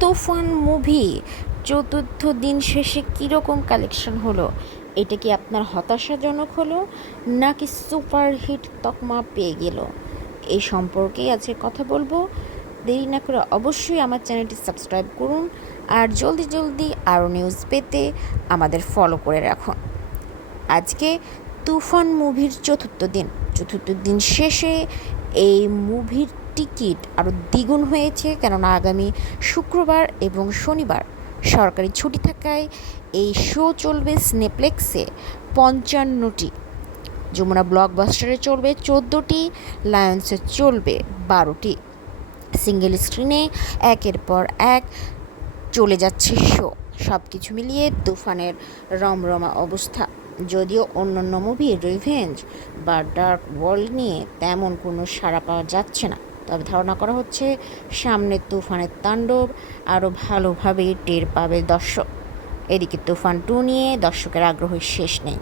তুফান movie চতুর্থ দিন শেষে কীরকম কালেকশন হলো? এটা কি আপনার হতাশাজনক হলো, নাকি সুপারহিট তকমা পেয়ে গেল? এই সম্পর্কেই আজকে কথা বলবো। দেরি না করে অবশ্যই আমার চ্যানেলটি সাবস্ক্রাইব করুন, আর জলদি জলদি আরও নিউজ পেতে আমাদের ফলো করে রাখুন। আজকে তুফান মুভির চতুর্থ দিন শেষে এই মুভির টিকিট আরও দ্বিগুণ হয়েছে, কেননা আগামী শুক্রবার এবং শনিবার সরকারি ছুটি থাকায় এই শো চলবে সিনেপ্লেক্সে 55টি, যমুনা ব্লকবাস্টারে চলবে 14টি, লায়ন্সে চলবে 12টি। সিঙ্গেল স্ক্রিনে একের পর এক চলে যাচ্ছে শো। সব কিছু মিলিয়ে তুফানের রমরমা অবস্থা। যদিও অন্যান্য মুভি রিভেঞ্জ বা ডার্ক ওয়ার্ল্ড নিয়ে তেমন কোনো সাড়া পাওয়া যাচ্ছে না, তবে ধারণা করা হচ্ছে সামনে তুফানের তাণ্ডব আরও ভালোভাবে টের পাবে দর্শক। এদিকে তুফান 2 নিয়ে দর্শকের আগ্রহের শেষ নেই।